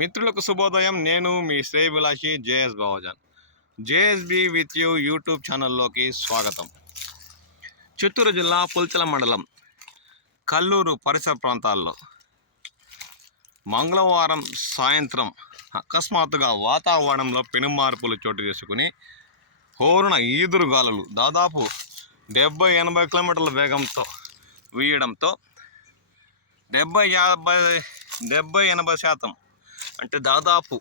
మిత్రులకు శుభోదయం. నేను మీ శ్రేయభిలాషి JS Bavajan. JSB with you YouTube ఛానల్లోకి స్వాగతం. చిత్తూరు జిల్లా పుల్చల మండలం కల్లూరు పరిసర ప్రాంతాల్లో మంగళవారం సాయంత్రం అకస్మాత్తుగా వాతావరణంలో పెనుమార్పులు చోటు చేసుకుని హోరున ఈదురుగాలులు దాదాపు 70-80 కిలోమీటర్ల వేగంతో వీయడంతో 70-80% అంటే దాదాపు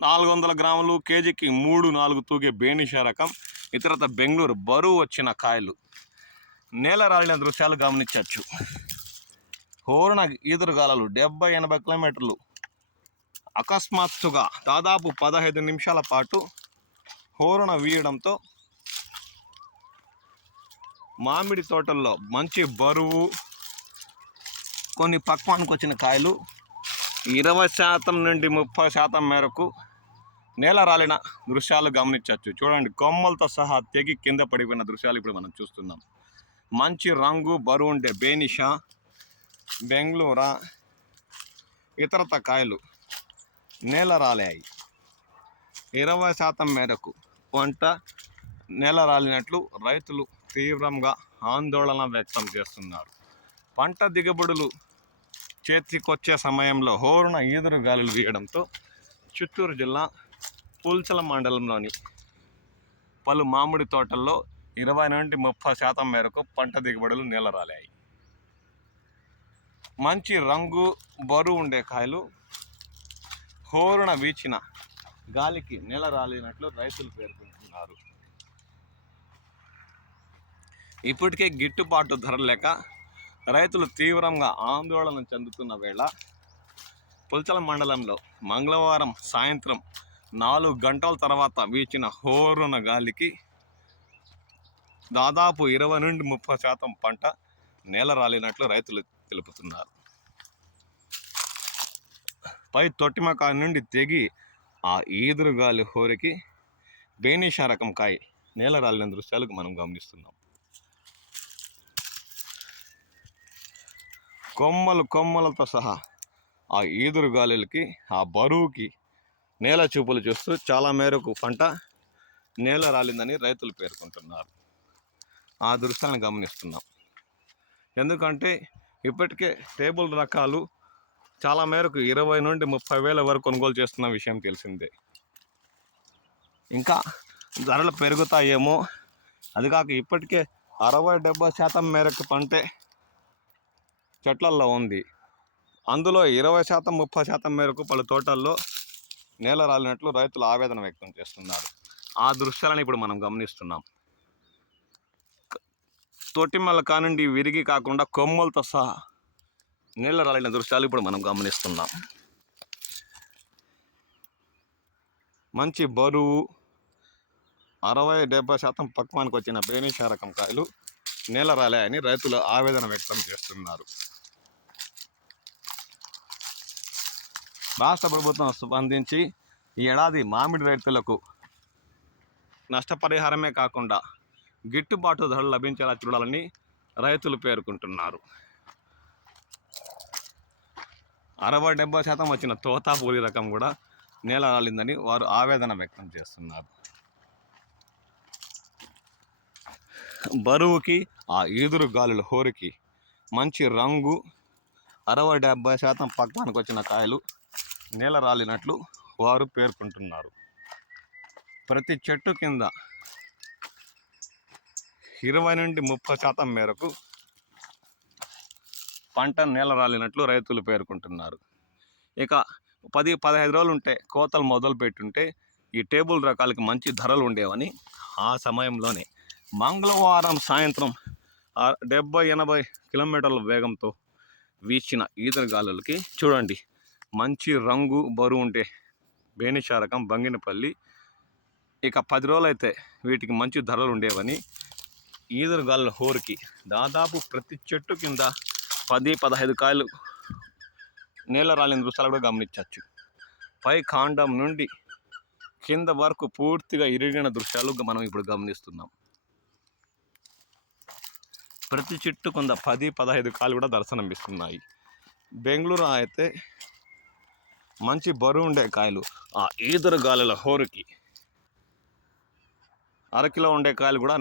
400 గ్రాములు కేజీకి 3-4 తూగే బేనిషా రకం ఇతరత బెంగళూరు బరువు వచ్చిన కాయలు నేల రాలిన దృశ్యాలు గమనించవచ్చు. హోరున ఈదురుగాలులు 70-80 కిలోమీటర్లు అకస్మాత్తుగా దాదాపు 15 నిమిషాల పాటు హోరున వీయడంతో మామిడి తోటల్లో మంచి బరువు కొన్ని పక్వానికి వచ్చిన కాయలు 20% నుండి 30% మేరకు నేల రాలిన దృశ్యాలు గమనించవచ్చు. చూడండి, కొమ్మలతో సహా తెగి కింద పడిపోయిన దృశ్యాలు ఇప్పుడు మనం చూస్తున్నాం. మంచి రంగు బరువు ఉండే బేనిషా, బెంగళూరా ఇతరత కాయలు నేల రాలాయి. 20% మేరకు పంట నేల రాలినట్లు రైతులు తీవ్రంగా ఆందోళన వ్యక్తం చేస్తున్నారు. పంట దిగుబడులు చేతికొచ్చే సమయంలో హోరున ఈదురు గాలులు వీయడంతో చిత్తూరు జిల్లా పుల్చల మండలంలోని పలు మామిడి తోటల్లో 20 నుండి 30% మేరకు పంట దిగుబడులు నేలరాలాయి. మంచి రంగు బరువు ఉండే కాయలు హోరున వీచిన గాలికి నేల రాలినట్లు రైతులు పేర్కొంటున్నారు. ఇప్పటికే గిట్టుబాటు ధర లేక రైతులు తీవ్రంగా ఆందోళన చెందుతున్న వేళ పుల్చల మండలంలో మంగళవారం సాయంత్రం 4 గంటల తర్వాత వీచిన హోరున గాలికి దాదాపు 20 నుండి 30% పంట నేల రాలినట్లు రైతులు తెలుపుతున్నారు. పై తొట్టిమకాయ నుండి తెగి ఆ ఈదురుగాలి హోరికి బేనిషా రకం కాయ నేల రాలిన దృశ్యాలకు మనం గమనిస్తున్నాం. కొమ్మలతో సహా ఆ ఈదురుగాలులకి ఆ బరువుకి నేల చూపులు చూస్తూ చాలా మేరకు పంట నేల రాలిందని రైతులు పేర్కొంటున్నారు. ఆ దృశ్యాలను గమనిస్తున్నాం. ఎందుకంటే ఇప్పటికే టేబుల్ రకాలు చాలా మేరకు 20 నుండి 30 వేల వరకు కొనుగోలు చేస్తున్న విషయం తెలిసిందే. ఇంకా ధరలు పెరుగుతాయేమో. అది కాక ఇప్పటికే 60-70% మేరకు పంటే చెట్లల్లో ఉంది. అందులో 20%-30% మేరకు పలు తోటల్లో నేల రాలినట్లు రైతులు ఆవేదన వ్యక్తం చేస్తున్నారు. ఆ దృశ్యాలను ఇప్పుడు మనం గమనిస్తున్నాం. తొట్టిమల్ల కానుండి విరిగి కాకుండా కొమ్మలతో సహా నేల రాలిన దృశ్యాలు ఇప్పుడు మనం గమనిస్తున్నాం. మంచి బరువు 60-70% పక్వానికి వచ్చిన బేనిషా రకం కాయలు నేల రాలాయని రైతులు ఆవేదన వ్యక్తం చేస్తున్నారు. రాష్ట్ర ప్రభుత్వం స్పందించి ఈ ఏడాది మామిడి రైతులకు నష్టపరిహారమే కాకుండా గిట్టుబాటు ధరలు లభించేలా చూడాలని రైతులు పేర్కొంటున్నారు. 60-70% వచ్చిన తోతాపూరి రకం కూడా నేల రాలిందని వారు ఆవేదన వ్యక్తం చేస్తున్నారు. బరువుకి ఆ ఈదురు గాలుల హోరికి మంచి రంగు 60-70% పక్వానికి వచ్చిన కాయలు నేల రాలినట్లు వారు పేర్కొంటున్నారు. ప్రతి చెట్టు కింద 20 నుండి 30% మేరకు పంట నేల రాలినట్లు రైతులు పేర్కొంటున్నారు. ఇక 10-15 రోజులు ఉంటే కోతలు మొదలు పెట్టుంటే ఈ టేబుల్ రకాలకి మంచి ధరలు ఉండేవని ఆ సమయంలోనే మంగళవారం సాయంత్రం 70-80 కిలోమీటర్ల వేగంతో వీచిన ఈదురుగాలులకి చూడండి, మంచి రంగు బరువు ఉండే బేనిషా రకం బంగినపల్లి ఇక 10 రోజులు అయితే వీటికి మంచి ధరలు ఉండేవని ఈదురుగాలుల హోరుకి దాదాపు ప్రతి చెట్టు కింద 10-15 కాయలు నేల రాలిన దృశ్యాలు కూడా గమనించవచ్చు. పై కాండం నుండి కింద వరకు పూర్తిగా ఇరిగిన దృశ్యాలు మనం ఇప్పుడు గమనిస్తున్నాం. ప్రతి చెట్టు కొంత 10-15 కాయలు కూడా దర్శనమిస్తున్నాయి. బెంగళూరు అయితే మంచి బరువు ఉండే కాయలు ఆ ఈదురు గాలుల హోరుకి అరకిలో ఉండే కాయలు కూడా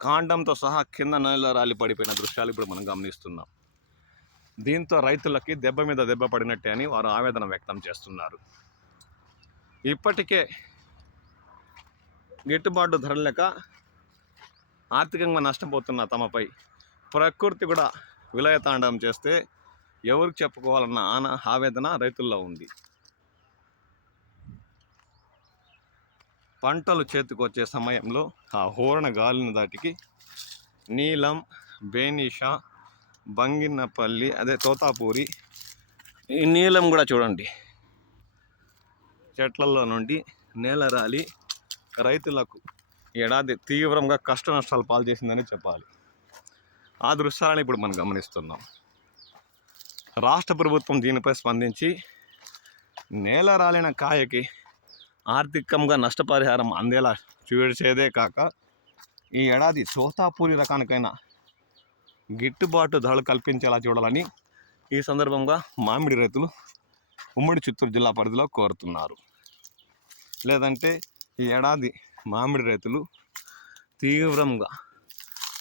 కాండంతో సహా కింద నేల రాలి పడిపోయిన దృశ్యాలు ఇప్పుడు మనం గమనిస్తున్నాం. దీంతో రైతులకి దెబ్బ మీద దెబ్బ పడినట్టే అని వారు ఆవేదన వ్యక్తం చేస్తున్నారు. ఇప్పటికే గిట్టుబాటు ధర లేక ఆర్థికంగా నష్టపోతున్న తమపై ప్రకృతి కూడా విలయతాండవం చేస్తే ఎవరికి చెప్పుకోవాలన్న ఆవేదన రైతుల్లో ఉంది. పంటలు చేతికొచ్చే సమయంలో ఆ హోరణ గాలిని దాటికి నీలం, బేనిషా, బంగినపల్లి, అదే తోతాపూరి, ఈ నీలం కూడా చూడండి చెట్లలో నుండి నేల రాలి రైతులకు ఏడాది తీవ్రంగా కష్ట నష్టాలు పాలు చేసిందని చెప్పాలి. ఆ దృశ్యాలను ఇప్పుడు మనం గమనిస్తున్నాం. రాష్ట్ర ప్రభుత్వం దీనిపై స్పందించి నేల రాలిన కాయకి ఆర్థికంగా నష్టపరిహారం అందేలా చూసేదే కాక ఈ ఏడాది తోతాపూరి రకానికైనా గిట్టుబాటు ధరలు కల్పించేలా చూడాలని ఈ సందర్భంగా మామిడి రైతులు ఉమ్మడి చిత్తూరు జిల్లా పరిధిలో కోరుతున్నారు. లేదంటే ఈ ఏడాది మామిడి రైతులు తీవ్రంగా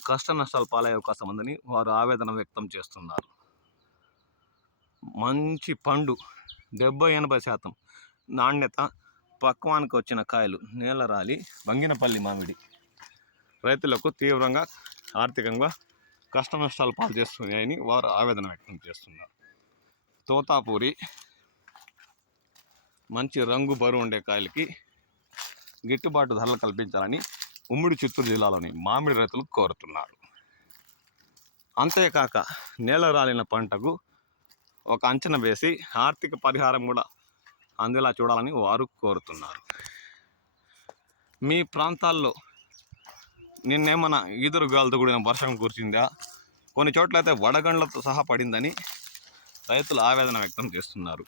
కష్ట నష్టాలు పాలయ్యే అవకాశం ఉందని వారు ఆవేదన వ్యక్తం చేస్తున్నారు. మంచి పండు 70-80% నాణ్యత పక్వానికి వచ్చిన కాయలు నేల రాలి బంగినపల్లి మామిడి రైతులకు తీవ్రంగా ఆర్థికంగా కష్ట నష్టాలు పాలు చేస్తున్నాయని వారు ఆవేదన వ్యక్తం చేస్తున్నారు. తోతాపూరి మంచి రంగు బరువు ఉండే కాయలకి గిట్టుబాటు ధరలు కల్పించాలని ఉమ్మడి చిత్తూరు జిల్లాలోని మామిడి రైతులు కోరుతున్నారు. అంతేకాక నేల రాలిన పంటకు ఒక అంచనా వేసి ఆర్థిక పరిహారం కూడా అందేలా చూడాలని వారు కోరుతున్నారు. మీ ప్రాంతాల్లో నిన్నేమన్నా ఈదురు గాలితో కూడిన వర్షం కురిసిందా? కొన్ని చోట్ల అయితే వడగండ్లతో సహా పడిందని రైతులు ఆవేదన వ్యక్తం చేస్తున్నారు.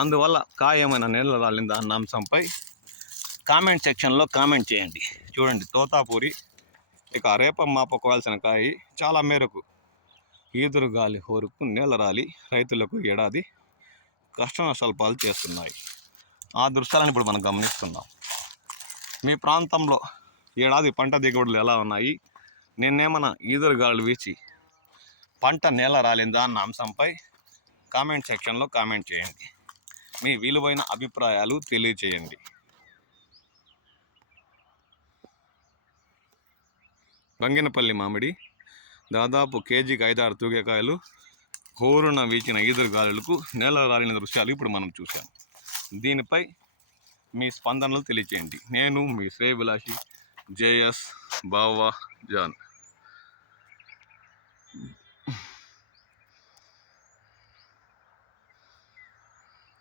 అందువల్ల కాయ ఏమైనా నేల రాలిందా అన్న అంశంపై కామెంట్ సెక్షన్లో కామెంట్ చేయండి. చూడండి తోతాపూరి ఇక రేప మాప కోవాల్సిన కాయ చాలా మేరకు ఈదురు గాలి హోరుకు నేల రాలి రైతులకు ఏడాది కష్ట నష్టాలు పాలు చేస్తున్నాయి. ఆ దృశ్యాలను ఇప్పుడు మనం గమనిస్తున్నాం. మీ ప్రాంతంలో ఏడాది పంట దిగుబడులు ఎలా ఉన్నాయి? నిన్నేమన్నా ఈదురు గాలులు వీచి పంట నేల రాలిందా అన్న అంశంపై కామెంట్ సెక్షన్లో కామెంట్ చేయండి. మీ విలువైన అభిప్రాయాలు తెలియచేయండి. బంగినపల్లి మామిడి దాదాపు కేజీకి 5-6 తూగేకాయలు హోరున వీచిన ఈదురు గాలులకు నేల రాలిన దృశ్యాలు ఇప్పుడు మనం చూసాం. దీనిపై మీ స్పందనలు తెలియచేయండి. నేను మీ శ్రేయభిలాషి JS బావా జాన్.